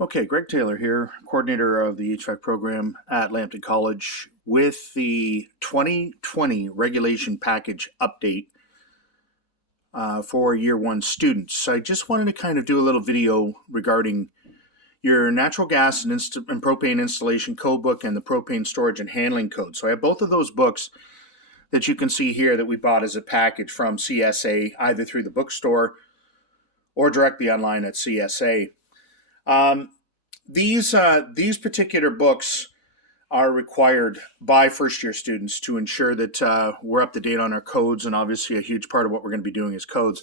Okay, Greg Taylor here, coordinator of the HVAC program at Lambton College with the 2020 regulation package update for year one students. I just wanted to kind of do a little video regarding your natural gas and propane installation code book and the propane storage and handling code. So I have both of those books that you can see here that we bought as a package from CSA, either through the bookstore or directly online at CSA. These particular books are required by first-year students to ensure that we're up to date on our codes, and obviously a huge part of what we're going to be doing is codes.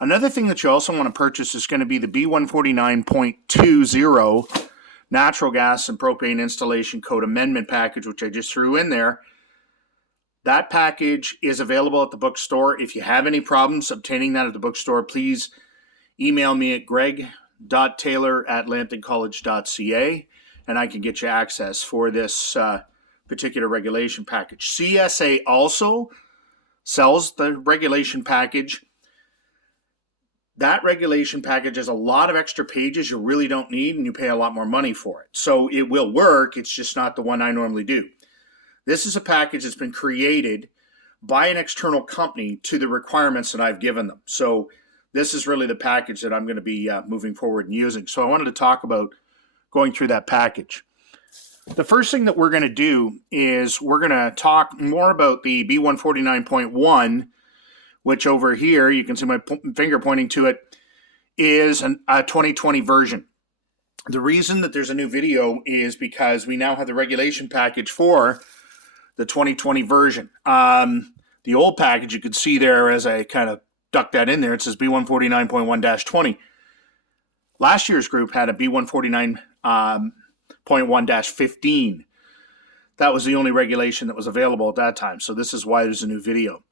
Another thing that you also want to purchase is going to be the B149.1-20 Natural Gas and Propane Installation Code Amendment Package, which I just threw in there. That package is available at the bookstore. If you have any problems obtaining that at the bookstore, please email me at greg.taylor@lambtoncollege.ca, and I can get you access for this particular regulation package. CSA also sells the regulation package. That regulation package has a lot of extra pages you really don't need, and you pay a lot more money for it. So it will work, it's just not the one I normally do. This is a package that's been created by an external company to the requirements that I've given them. So this is really the package that I'm going to be moving forward and using. So I wanted to talk about going through that package. The first thing that we're going to do is we're going to talk more about the B149.1, which over here, you can see my finger pointing to it, is a 2020 version. The reason that there's a new video is because we now have the regulation package for the 2020 version. The old package, you can see there as I kind of duck that in there, it says B149.1-20. Last year's group had a B149.1-15. That was the only regulation that was available at that time, so this is why there's a new video.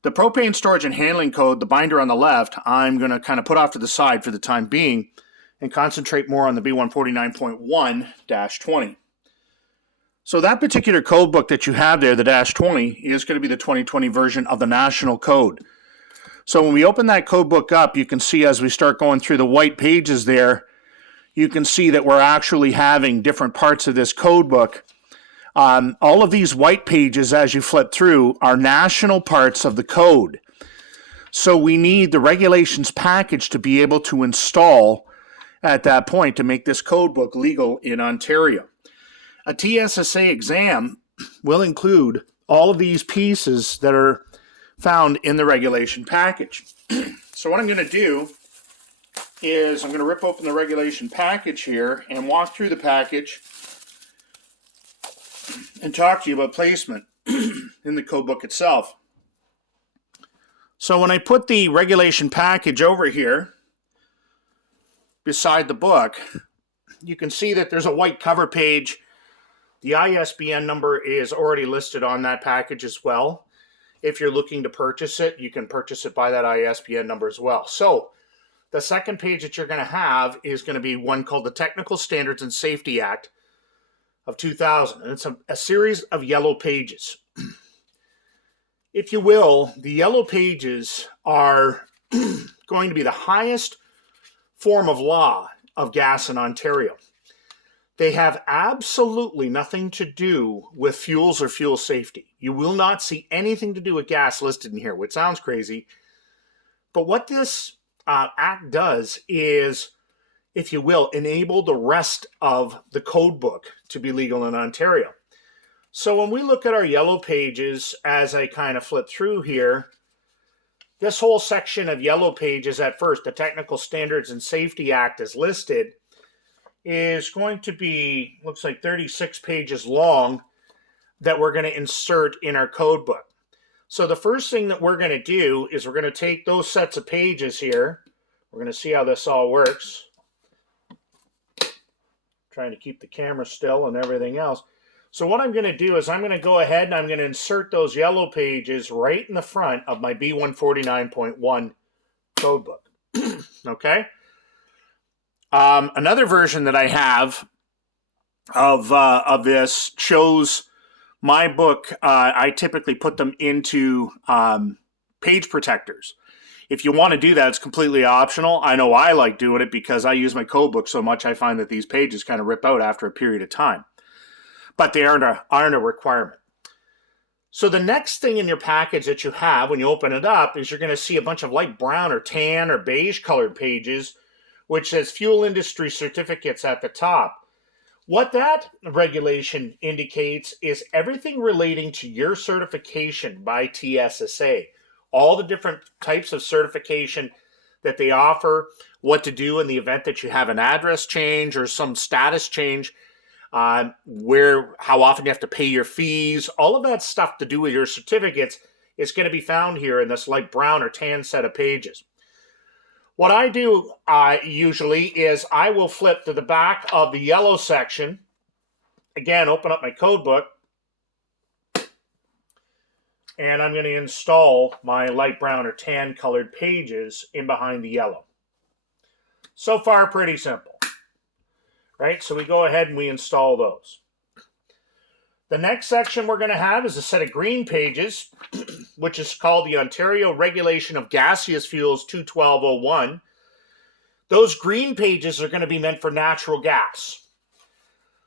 The propane storage and handling code, the binder on the left, I'm going to kind of put off to the side for the time being and concentrate more on the B149.1-20. So that particular code book that you have there, the -20, is going to be the 2020 version of the national code. So when we open that code book up, you can see as we start going through the white pages there, you can see that we're actually having different parts of this code book. All of these white pages, as you flip through, are national parts of the code. So we need the regulations package to be able to install at that point to make this code book legal in Ontario. A TSSA exam will include all of these pieces that are found in the regulation package. So what I'm going to do is I'm going to rip open the regulation package here and walk through the package and talk to you about placement in the code book itself. So when I put the regulation package over here beside the book, you can see that there's a white cover page. The ISBN number is already listed on that package as well. If you're looking to purchase it, you can purchase it by that ISBN number as well. So the second page that you're going to have is going to be one called the Technical Standards and Safety Act of 2000. And it's a series of yellow pages. If you will, the yellow pages are going to be the highest form of law of gas in Ontario. They have absolutely nothing to do with fuels or fuel safety. You will not see anything to do with gas listed in here, which sounds crazy. But what this act does is, if you will, enable the rest of the code book to be legal in Ontario. So when we look at our yellow pages, as I kind of flip through here, this whole section of yellow pages at first, the Technical Standards and Safety Act is listed, is going to be, looks like 36 pages long that we're going to insert in our code book. So the first thing that we're going to do is we're going to take those sets of pages here. We're going to see how this all works. Trying to keep the camera still and everything else. So what I'm going to do is I'm going to go ahead and I'm going to insert those yellow pages right in the front of my B149.1 code book. Okay? Another version that I have of this shows my book. I typically put them into page protectors. If you want to do that, it's completely optional. I know I like doing it because I use my code book so much I find that these pages kind of rip out after a period of time. But they aren't a requirement. So the next thing in your package that you have when you open it up is you're going to see a bunch of light brown or tan or beige colored pages, which says fuel industry certificates at the top. What that regulation indicates is everything relating to your certification by TSSA. All the different types of certification that they offer, what to do in the event that you have an address change or some status change, how often you have to pay your fees, all of that stuff to do with your certificates is going to be found here in this light brown or tan set of pages. What I do usually is I will flip to the back of the yellow section. Again, open up my code book. And I'm going to install my light brown or tan colored pages in behind the yellow. So far, pretty simple. Right? So we go ahead and we install those. The next section we're going to have is a set of green pages, which is called the Ontario Regulation of Gaseous Fuels 212.01. Those green pages are going to be meant for natural gas.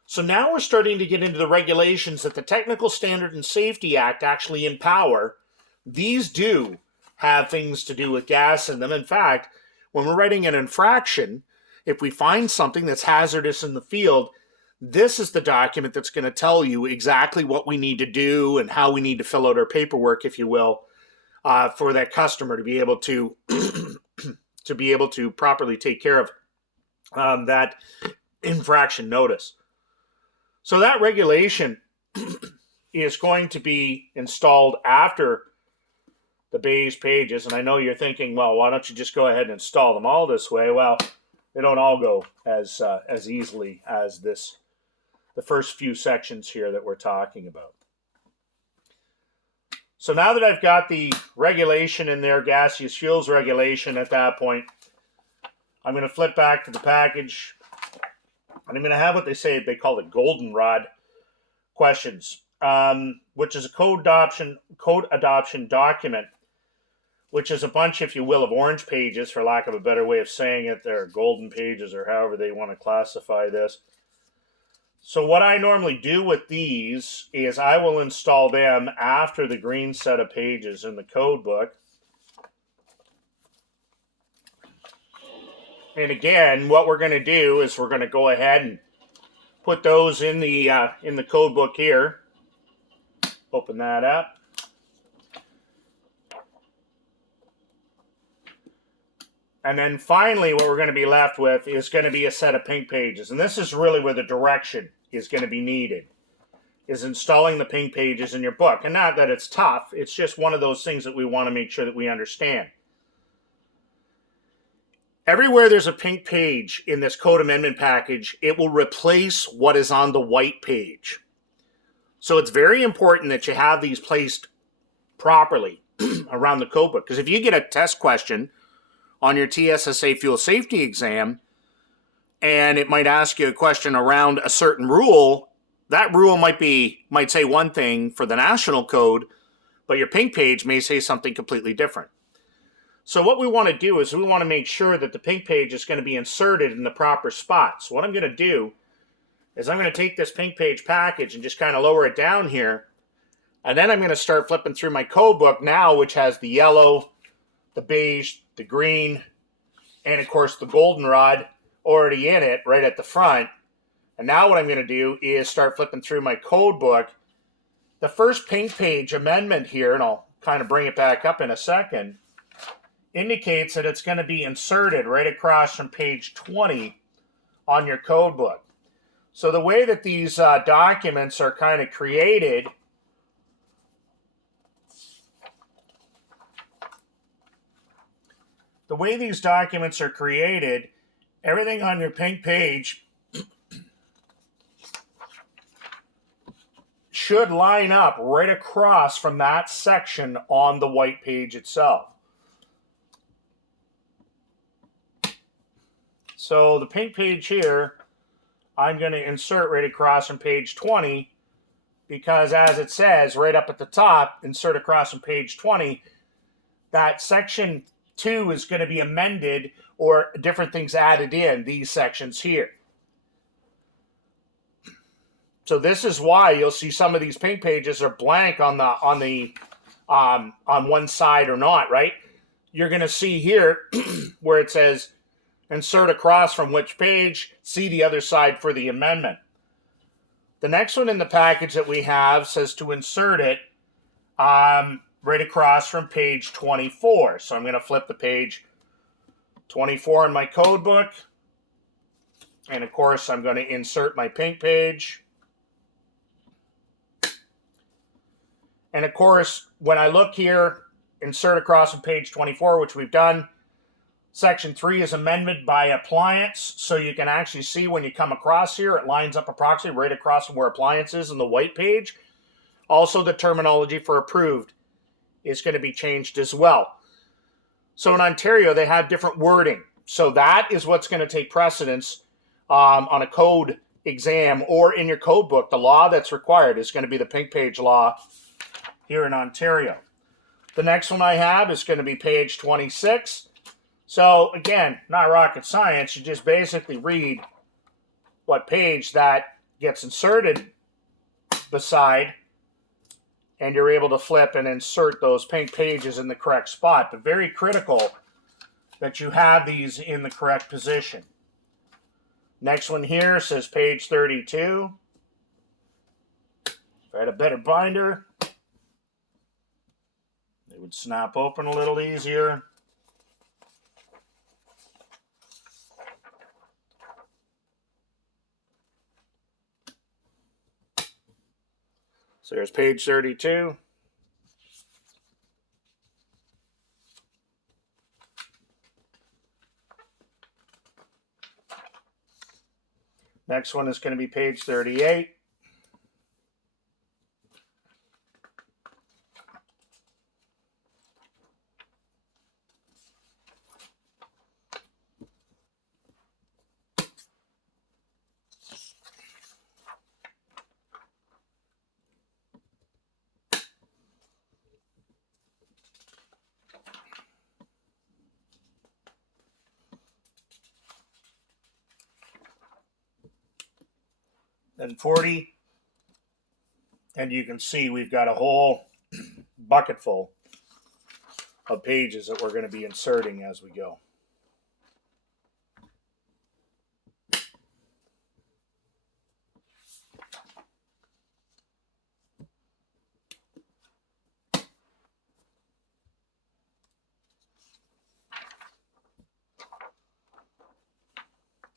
So now we're starting to get into the regulations that the Technical Standard and Safety Act actually empower. These do have things to do with gas in them. In fact, when we're writing an infraction, if we find something that's hazardous in the field, this is the document that's going to tell you exactly what we need to do and how we need to fill out our paperwork, if you will, for that customer to be able to to properly take care of that infraction notice. So that regulation is going to be installed after the beige pages. And I know you're thinking, well, why don't you just go ahead and install them all this way? Well, they don't all go as easily as the first few sections here that we're talking about. So now that I've got the regulation in there, gaseous fuels regulation at that point, I'm going to flip back to the package, and I'm going to have what they call the goldenrod questions, which is a code adoption document, which is a bunch, if you will, of orange pages, for lack of a better way of saying it. They're golden pages, or however they want to classify this. So what I normally do with these is I will install them after the green set of pages in the code book. And again, what we're going to do is we're going to go ahead and put those in the code book here. Open that up. And then finally, what we're going to be left with is going to be a set of pink pages. And this is really where the direction is going to be needed, is installing the pink pages in your book. And not that it's tough, it's just one of those things that we want to make sure that we understand. Everywhere there's a pink page in this code amendment package, it will replace what is on the white page. So it's very important that you have these placed properly around the code book. Because if you get a test question on your TSSA fuel safety exam, and it might ask you a question around a certain rule, that rule might say one thing for the national code, but your pink page may say something completely different. So what we want to do is we want to make sure that the pink page is going to be inserted in the proper spot. So what I'm going to do is I'm going to take this pink page package and just kind of lower it down here, and then I'm going to start flipping through my code book now, which has the yellow, the beige, the green, and of course the goldenrod already in it right at the front. And now what I'm going to do is start flipping through my code book. The first pink page amendment here, and I'll kind of bring it back up in a second, indicates that it's going to be inserted right across from page 20 on your code book. So the way that these documents are kind of created everything on your pink page should line up right across from that section on the white page itself. So the pink page here, I'm going to insert right across from page 20, because as it says right up at the top, insert across from page 20, that section 2 is going to be amended or different things added in these sections here. So this is why you'll see some of these pink pages are blank on one side or not, right? You're going to see here where it says insert across from which page, see the other side for the amendment. The next one in the package that we have says to insert it right across from page 24. So I'm going to flip the page 24 in my code book. And of course, I'm going to insert my pink page. And of course, when I look here, insert across from page 24, which we've done, section 3 is amended by appliance. So you can actually see when you come across here, it lines up approximately right across from where appliance is in the white page. Also, the terminology for approved is going to be changed as well. So in Ontario, they have different wording. So that is what's going to take precedence on a code exam or in your code book. The law that's required is going to be the pink page law here in Ontario. The next one I have is going to be page 26. So again, not rocket science. You just basically read what page that gets inserted beside, and you're able to flip and insert those pink pages in the correct spot. But very critical that you have these in the correct position. Next one here says page 32. If I had a better binder, it would snap open a little easier. So there's page 32. Next one is going to be page 38. Then 40, and you can see we've got a whole bucket full of pages that we're going to be inserting as we go.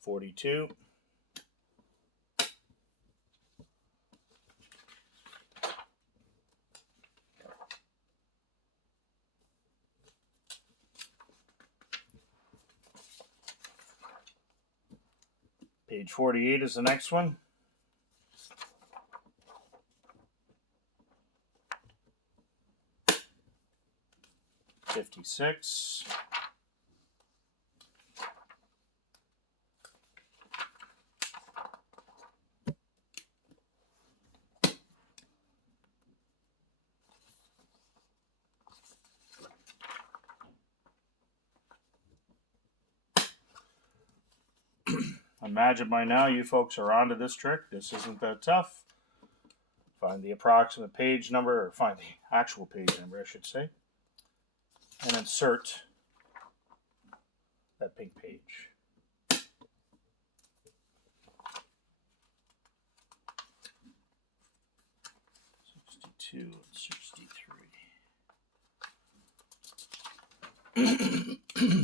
.42. Page 48 is the next one. .56. Imagine by now you folks are onto this trick. This isn't that tough. Find the approximate page number, or find the actual page number, I should say, and insert that pink page. .62 and .63.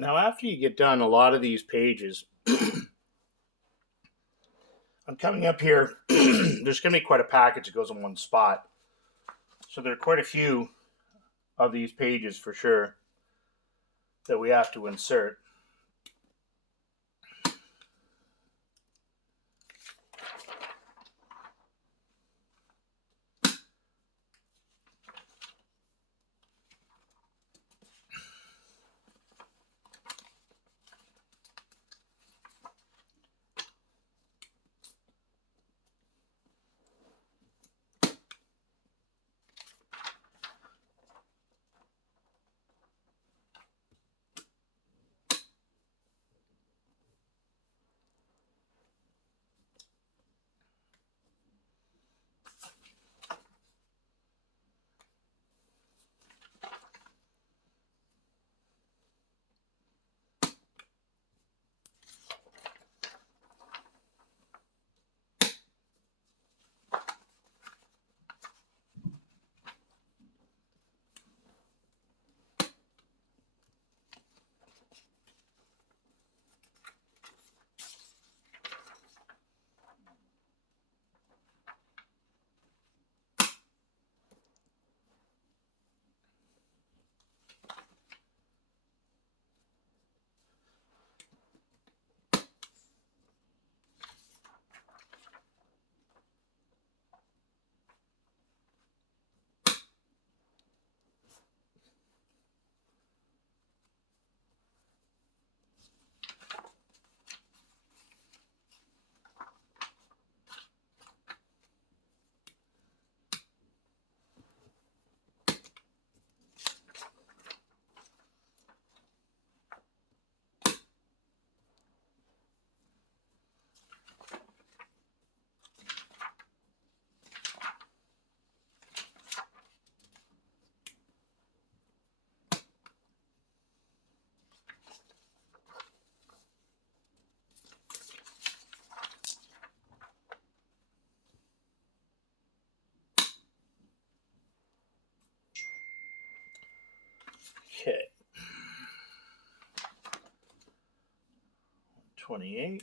Now, after you get done a lot of these pages, I'm coming up here. There's going to be quite a package that goes in one spot. So there are quite a few of these pages for sure that we have to insert. Okay. 28.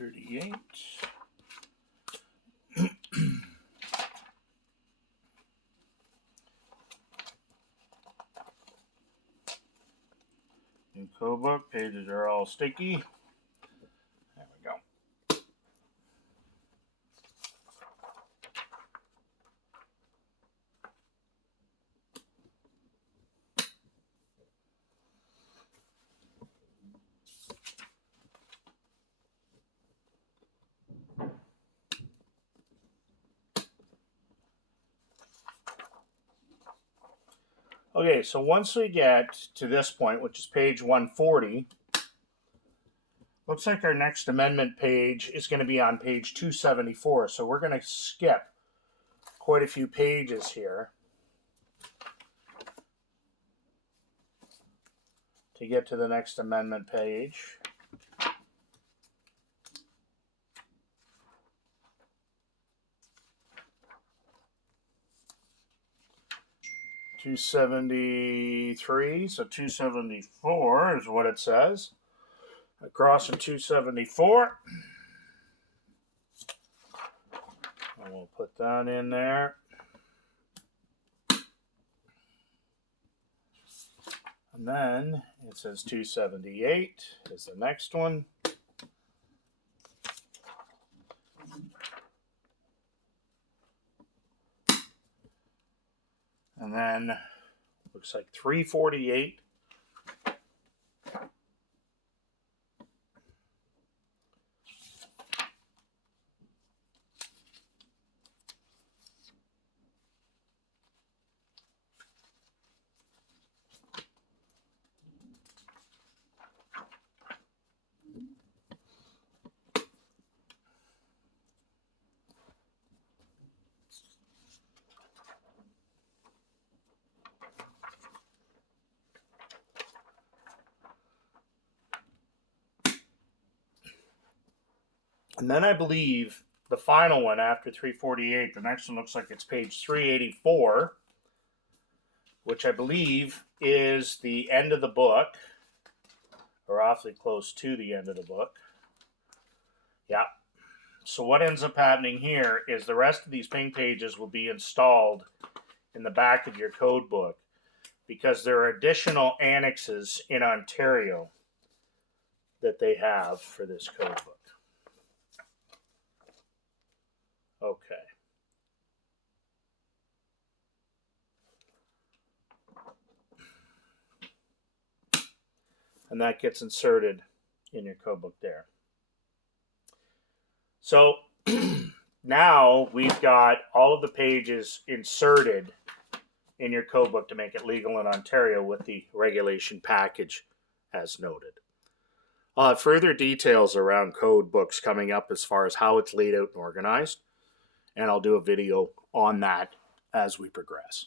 $38. In code book, pages are all sticky. There we go. Okay, so once we get to this point, which is page 140, looks like our next amendment page is going to be on page 274. So we're going to skip quite a few pages here to get to the next amendment page. $273, so 274 is what it says. Across in 274. And we'll put that in there. And then it says 278 is the next one. And then looks like 348 And then I believe the final one after 348, the next one looks like it's page 384, which I believe is the end of the book, or awfully close to the end of the book. Yeah. So what ends up happening here is the rest of these ping pages will be installed in the back of your code book because there are additional annexes in Ontario that they have for this code book. Okay. And that gets inserted in your code book there. So now we've got all of the pages inserted in your code book to make it legal in Ontario with the regulation package as noted. I'll have further details around code books coming up as far as how it's laid out and organized, and I'll do a video on that as we progress.